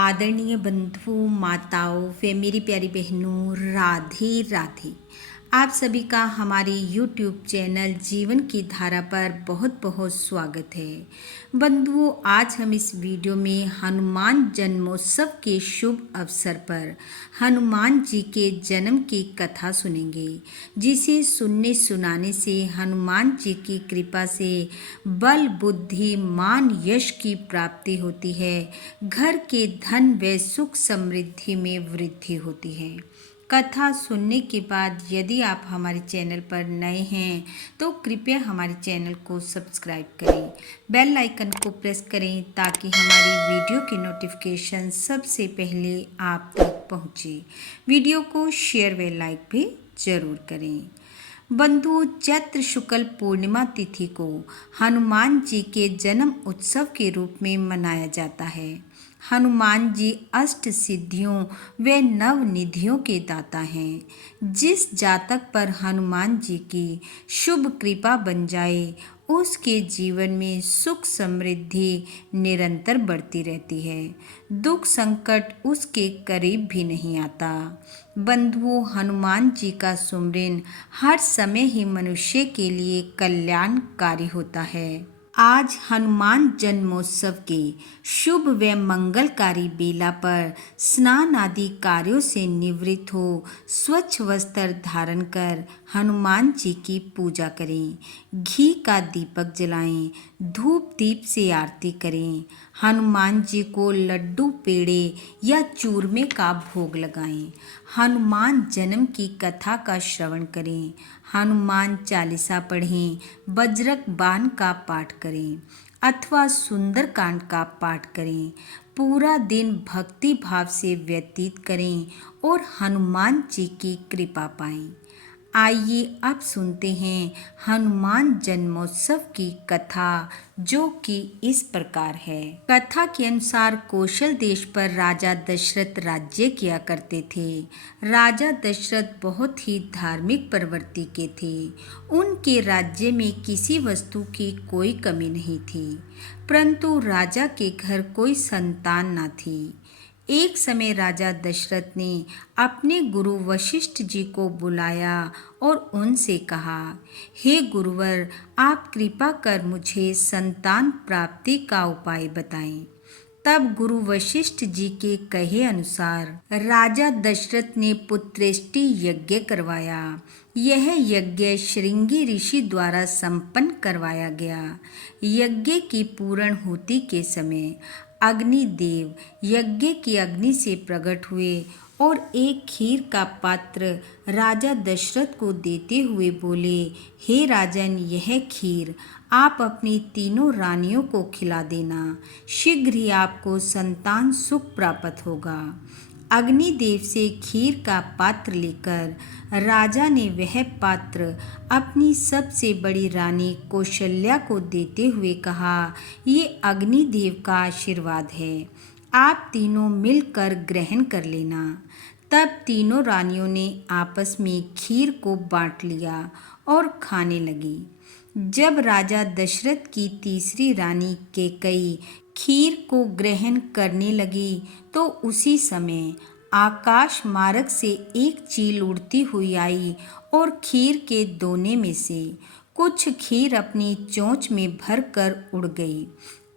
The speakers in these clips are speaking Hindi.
आदरणीय बंधुओं, माताओं व मेरी प्यारी बहनों, राधे राधे। आप सभी का हमारे YouTube चैनल जीवन की धारा पर बहुत बहुत स्वागत है। बंधुओं, आज हम इस वीडियो में हनुमान जन्मोत्सव के शुभ अवसर पर हनुमान जी के जन्म की कथा सुनेंगे, जिसे सुनने सुनाने से हनुमान जी की कृपा से बल, बुद्धि, मान, यश की प्राप्ति होती है। घर के धन व सुख समृद्धि में वृद्धि होती है। कथा सुनने के बाद यदि आप हमारे चैनल पर नए हैं तो कृपया हमारे चैनल को सब्सक्राइब करें, बेल आइकन को प्रेस करें ताकि हमारी वीडियो की नोटिफिकेशन सबसे पहले आप तक पहुंचे। वीडियो को शेयर व लाइक भी जरूर करें। बंधु, चैत्र शुक्ल पूर्णिमा तिथि को हनुमान जी के जन्म उत्सव के रूप में मनाया जाता है। हनुमान जी अष्ट सिद्धियों व नव निधियों के दाता हैं। जिस जातक पर हनुमान जी की शुभ कृपा बन जाए, उसके जीवन में सुख समृद्धि निरंतर बढ़ती रहती है। दुख संकट उसके करीब भी नहीं आता। बंधुओं, हनुमान जी का सुमिरन हर समय ही मनुष्य के लिए कल्याणकारी होता है। आज हनुमान जन्मोत्सव के शुभ व मंगलकारी बेला पर स्नान आदि कार्यों से निवृत्त हो स्वच्छ वस्त्र धारण कर हनुमान जी की पूजा करें। घी का दीपक जलाएं, धूप दीप से आरती करें। हनुमान जी को लड्डू, पेड़े या चूरमे का भोग लगाएं। हनुमान जन्म की कथा का श्रवण करें। हनुमान चालीसा पढ़ें, बज्रक बाण का पाठ करें अथवा सुंदरकांड का पाठ करें। पूरा दिन भक्ति भाव से व्यतीत करें और हनुमान जी की कृपा पाएं। आइए अब सुनते हैं हनुमान जन्मोत्सव की कथा, जो कि इस प्रकार है। कथा के अनुसार कौशल देश पर राजा दशरथ राज्य किया करते थे। राजा दशरथ बहुत ही धार्मिक प्रवृत्ति के थे। उनके राज्य में किसी वस्तु की कोई कमी नहीं थी, परंतु राजा के घर कोई संतान न थी। एक समय राजा दशरथ ने अपने गुरु वशिष्ठ जी को बुलाया और उनसे कहा, हे गुरुवर, आप कृपा कर मुझे संतान प्राप्ति का उपाय बताएं। तब गुरु वशिष्ठ जी के कहे अनुसार राजा दशरथ ने पुत्रेष्टि यज्ञ करवाया। यह यज्ञ श्रृंगी ऋषि द्वारा संपन्न करवाया गया। यज्ञ की पूर्णाहुति के समय अग्निदेव यज्ञ की अग्नि से प्रकट हुए और एक खीर का पात्र राजा दशरथ को देते हुए बोले, हे राजन, यह खीर आप अपनी तीनों रानियों को खिला देना। शीघ्र ही आपको संतान सुख प्राप्त होगा। अग्निदेव से खीर का पात्र लेकर राजा ने वह पात्र अपनी सबसे बड़ी रानी कौशल्या को देते हुए कहा, ये अग्निदेव का आशीर्वाद है, आप तीनों मिलकर ग्रहण कर लेना। तब तीनों रानियों ने आपस में खीर को बांट लिया और खाने लगी। जब राजा दशरथ की तीसरी रानी कैकेयी खीर को ग्रहण करने लगी तो उसी समय आकाश मार्ग से एक चील उड़ती हुई आई और खीर के दोने में से कुछ खीर अपनी चोंच में भरकर उड़ गई।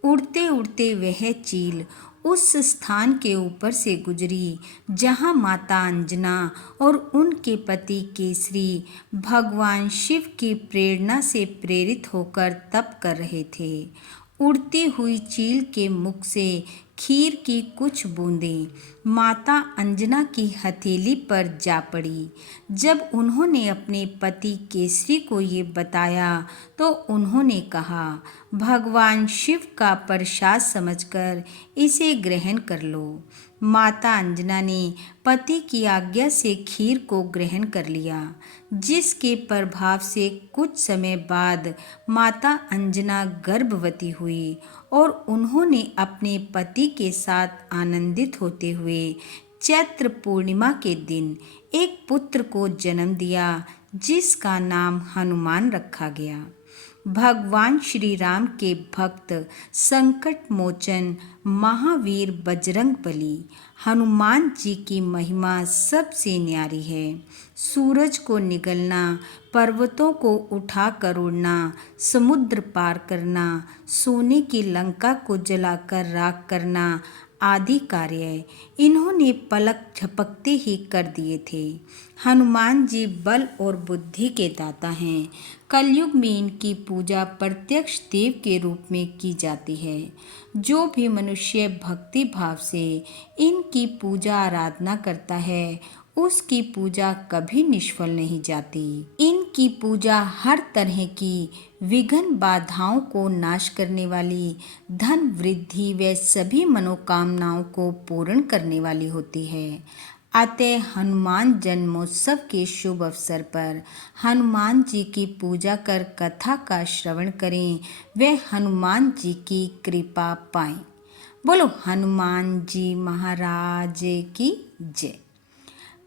उड़ते उड़ते वह चील उस स्थान के ऊपर से गुजरी जहाँ माता अंजना और उनके पति केसरी भगवान शिव की प्रेरणा से प्रेरित होकर तप कर रहे थे। उड़ती हुई चील के मुख से खीर की कुछ बूंदें माता अंजना की हथेली पर जा पड़ी। जब उन्होंने अपने पति केसरी को ये बताया तो उन्होंने कहा, भगवान शिव का प्रसाद समझकर इसे ग्रहण कर लो। माता अंजना ने पति की आज्ञा से खीर को ग्रहण कर लिया, जिसके प्रभाव से कुछ समय बाद माता अंजना गर्भवती हुई और उन्होंने अपने पति के साथ आनंदित होते हुए चैत्र पूर्णिमा के दिन एक पुत्र को जन्म दिया, जिसका नाम हनुमान रखा गया। भगवान श्री राम के भक्त संकट मोचन महावीर बजरंग बली हनुमान जी की महिमा सबसे न्यारी है। सूरज को निगलना, पर्वतों को उठा कर उड़ना, समुद्र पार करना, सोने की लंका को जलाकर राख करना आदि कार्य इन्होंने पलक झपकते ही कर दिए थे। हनुमान जी बल और बुद्धि के दाता हैं। कलयुग में इनकी पूजा प्रत्यक्ष देव के रूप में की जाती है। जो भी मनुष्य भक्ति भाव से इनकी पूजा आराधना करता है उसकी पूजा कभी निष्फल नहीं जाती। इनकी पूजा हर तरह की विघ्न बाधाओं को नाश करने वाली, धन वृद्धि व सभी मनोकामनाओं को पूर्ण करने वाली होती है। अतः हनुमान जन्मोत्सव के शुभ अवसर पर हनुमान जी की पूजा कर कथा का श्रवण करें व हनुमान जी की कृपा पाएं। बोलो हनुमान जी महाराज की जय।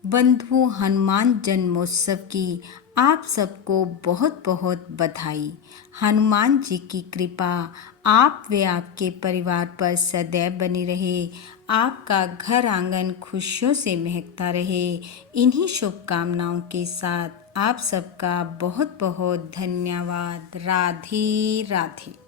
बंधु, हनुमान जन्मोत्सव की आप सबको बहुत बहुत बधाई। हनुमान जी की कृपा आप व आपके परिवार पर सदैव बनी रहे। आपका घर आंगन खुशियों से महकता रहे। इन्हीं शुभकामनाओं के साथ आप सबका बहुत बहुत धन्यवाद। राधे राधे।